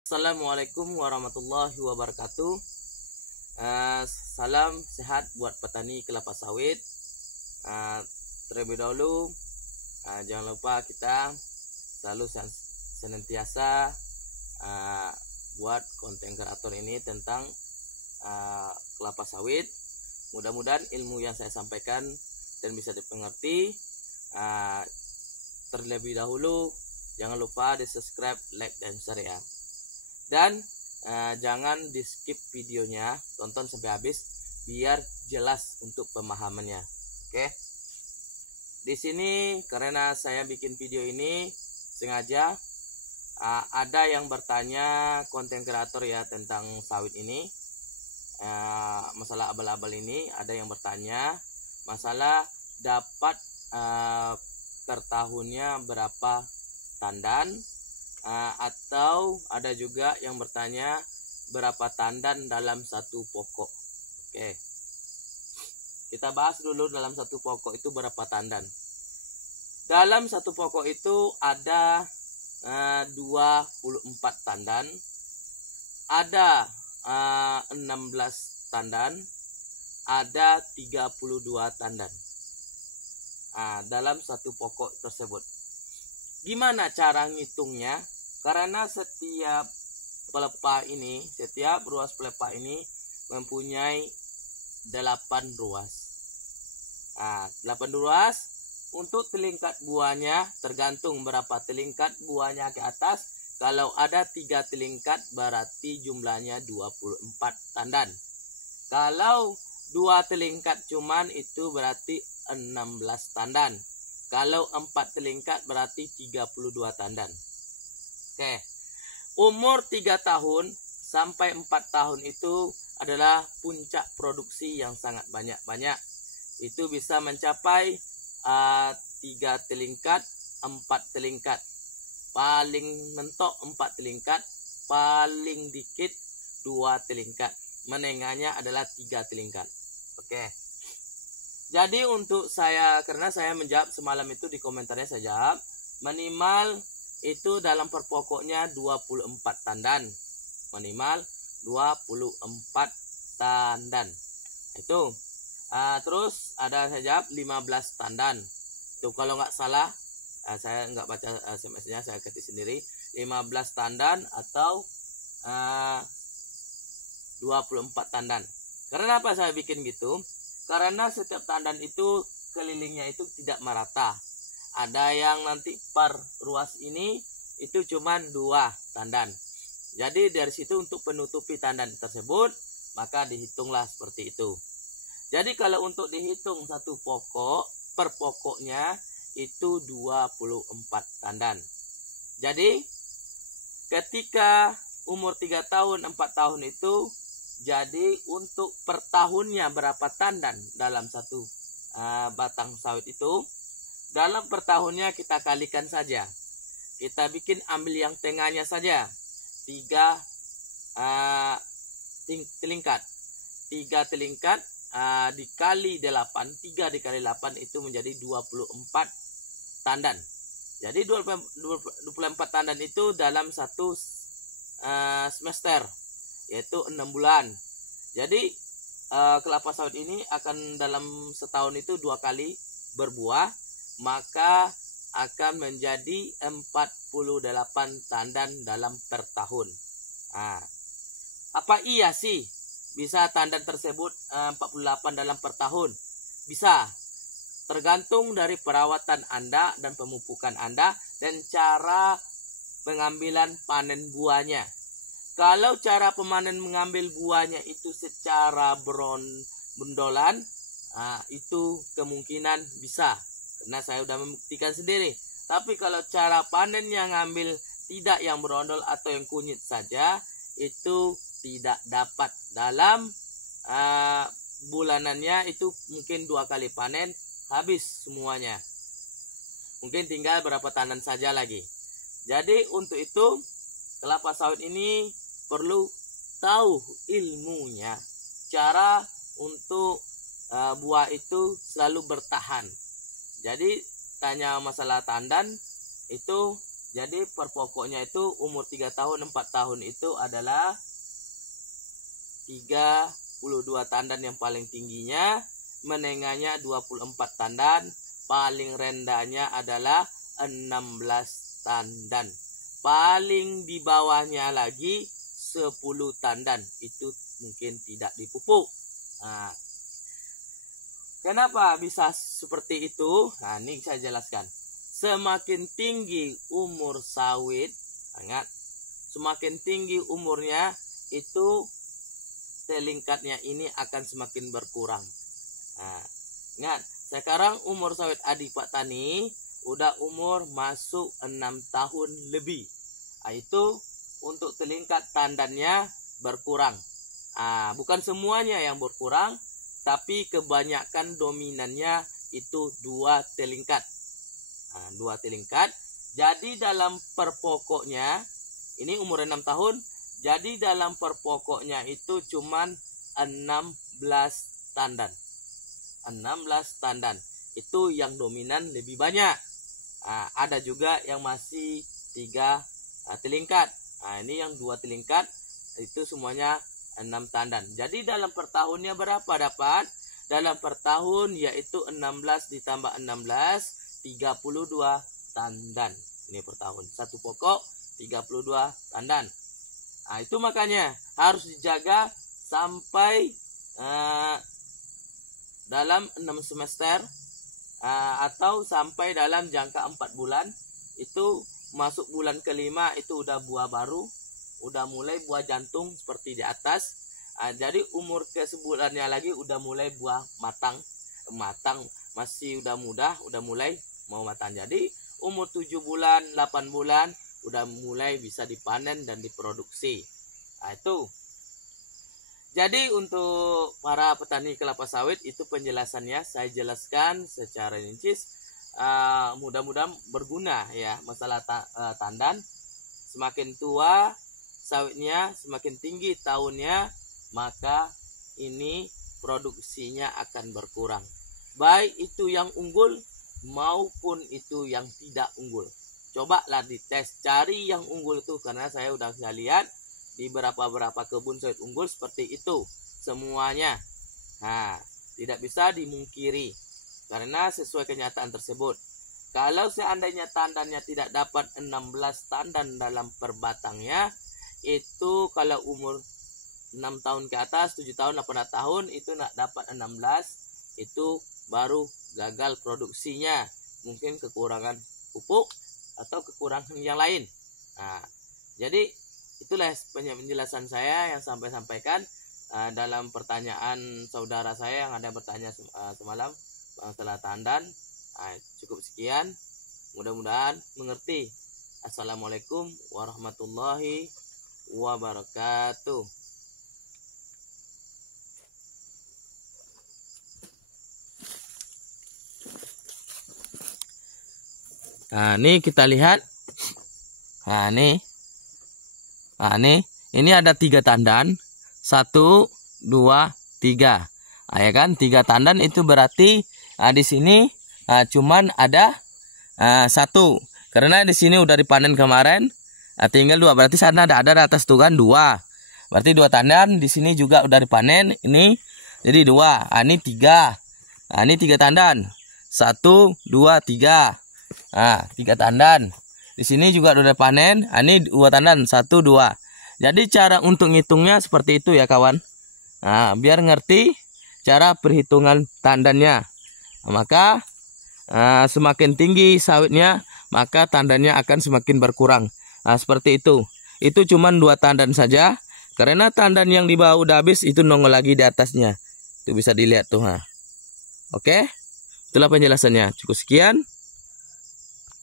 Assalamualaikum warahmatullahi wabarakatuh. Salam sehat buat petani kelapa sawit. Terlebih dahulu, jangan lupa kita selalu senantiasa buat konten kreator ini tentang kelapa sawit. Mudah-mudahan ilmu yang saya sampaikan dan bisa dipengerti. Terlebih dahulu, jangan lupa di subscribe, like, dan share ya. Dan jangan di skip videonya, tonton sampai habis biar jelas untuk pemahamannya. Oke. Di sini karena saya bikin video ini sengaja ada yang bertanya konten kreator ya tentang sawit ini. Masalah abal-abal ini ada yang bertanya masalah dapat per tahunnya berapa tandan. Atau ada juga yang bertanya berapa tandan dalam satu pokok. Oke, kita bahas dulu dalam satu pokok itu berapa tandan. Dalam satu pokok itu ada 24 tandan, ada 16 tandan, ada 32 tandan dalam satu pokok tersebut. Gimana cara ngitungnya? Karena setiap ruas pelepah ini mempunyai 8 ruas. 8 ruas. Untuk telingkat buahnya tergantung berapa telingkat buahnya ke atas. Kalau ada 3 telingkat berarti jumlahnya 24 tandan. Kalau 2 telingkat cuman itu berarti 16 tandan. Kalau 4 telingkat berarti 32 tandan. Oke. Umur 3 tahun sampai 4 tahun itu adalah puncak produksi yang sangat banyak. Itu bisa mencapai 3 telingkat, 4 telingkat. Paling mentok 4 telingkat, paling dikit 2 telingkat. Menengahnya adalah 3 telingkat. Oke. Jadi untuk saya, karena saya menjawab semalam itu di komentarnya saya jawab, minimal itu dalam per pokoknya 24 tandan. Minimal 24 tandan. Itu. Terus ada saya jawab 15 tandan. Itu kalau nggak salah, saya nggak baca SMS-nya, saya ketik sendiri. 15 tandan atau 24 tandan. Karena apa saya bikin gitu? Karena setiap tandan itu kelilingnya itu tidak merata. Ada yang nanti per ruas ini itu cuma 2 tandan. Jadi dari situ untuk penutupi tandan tersebut maka dihitunglah seperti itu. Jadi kalau untuk dihitung satu pokok per pokoknya itu 24 tandan. Jadi ketika umur 3 tahun 4 tahun itu, jadi untuk per tahunnya berapa tandan dalam satu batang sawit itu, dalam per tahunnya kita kalikan saja. Kita bikin ambil yang tengahnya saja. 3 telingkat. 3 telingkat dikali 8. 3 dikali 8 itu menjadi 24 tandan. Jadi 24 tandan itu dalam satu semester, yaitu 6 bulan. Jadi kelapa sawit ini akan dalam setahun itu 2 kali berbuah, maka akan menjadi 48 tandan dalam per tahun. Apa iya sih bisa tandan tersebut 48 dalam per tahun? Bisa. Tergantung dari perawatan Anda dan pemupukan Anda dan cara pengambilan panen buahnya. Kalau cara pemanen mengambil buahnya itu secara bondolan, itu kemungkinan bisa. Karena saya sudah membuktikan sendiri. Tapi kalau cara panennya ngambil tidak yang berondol atau yang kunyit saja, itu tidak dapat. Dalam bulanannya itu mungkin 2 kali panen, habis semuanya. Mungkin tinggal berapa tandan saja lagi. Jadi untuk itu kelapa sawit ini perlu tahu ilmunya, cara untuk buah itu selalu bertahan. Jadi tanya masalah tandan itu Jadi per pokoknya itu umur 3 tahun 4 tahun itu adalah 32 tandan yang paling tingginya, menengahnya 24 tandan, paling rendahnya adalah 16 tandan. Paling di bawahnya lagi 10 tandan. Itu mungkin tidak dipupuk. Nah, kenapa bisa seperti itu? Nah, ini saya jelaskan. Semakin tinggi umur sawit, ingat, semakin tinggi umurnya itu telingkatnya ini akan semakin berkurang. Nah, ingat, sekarang umur sawit adik Pak Tani udah umur masuk 6 tahun lebih. Nah, itu untuk telingkat tandannya berkurang. Nah, bukan semuanya yang berkurang, tapi kebanyakan dominannya itu 2 telingkat. Nah, 2 telingkat. Jadi dalam per pokoknya, ini umur 6 tahun, jadi dalam per pokoknya itu cuman 16 tandan. 16 tandan. Itu yang dominan lebih banyak. Nah, ada juga yang masih 3 telingkat. Nah, ini yang 2 telingkat itu semuanya 6 tandan. Jadi dalam per tahunnya berapa dapat? Dalam per tahun yaitu 16 ditambah 16, 32 tandan. Ini per tahun. Satu pokok 32 tandan. Nah, itu makanya harus dijaga sampai dalam 6 semester atau sampai dalam jangka 4 bulan. Itu masuk bulan kelima itu udah buah baru, udah mulai buah jantung seperti di atas. Jadi umur ke sebulannya lagi udah mulai buah matang, masih udah muda, udah mulai mau matang. Jadi umur 7 bulan, 8 bulan udah mulai bisa dipanen dan diproduksi. Nah, itu. Jadi untuk para petani kelapa sawit itu penjelasannya saya jelaskan secara rinci. Mudah-mudahan berguna ya masalah tandan. Semakin tua sawitnya, semakin tinggi tahunnya, maka ini produksinya akan berkurang. Baik itu yang unggul maupun itu yang tidak unggul. Cobalah dites, cari yang unggul itu, karena saya udah lihat di beberapa kebun sawit unggul seperti itu semuanya. Nah, tidak bisa dimungkiri karena sesuai kenyataan tersebut. Kalau seandainya tandannya tidak dapat 16 tandan dalam perbatangnya, itu kalau umur 6 tahun ke atas, 7 tahun, 8 tahun itu nak dapat 16, itu baru gagal produksinya. Mungkin kekurangan pupuk atau kekurangan yang lain. Nah, jadi itulah penjelasan saya yang sampaikan dalam pertanyaan saudara saya yang ada bertanya semalam masalah tandan. Cukup sekian, mudah-mudahan mengerti. Assalamualaikum warahmatullahi wabarakatuh. Nah, ini kita lihat. Nah, ini ada 3 tandan. 1, 2, 3. Nah, ya kan? 3 tandan itu berarti di sini cuman ada 1. Karena di sini udah dipanen kemarin. Tinggal 2. Berarti sana ada di atas tuh kan 2. Berarti 2 tandan. Di sini juga udah dipanen. Ini jadi 2. Ini 3. Ini 3 tandan. 1, 2, 3. 3 tandan. Di sini juga udah panen. Ini 2 tandan, 1, 2. Jadi cara untuk ngitungnya seperti itu ya kawan. Biar ngerti cara perhitungan tandannya. Maka semakin tinggi sawitnya, maka tandannya akan semakin berkurang. Seperti itu. Itu cuma 2 tandan saja. Karena tandan yang di bawah udah habis, itu nongol lagi di atasnya. Itu bisa dilihat tuh. Oke. Itulah penjelasannya. Cukup sekian.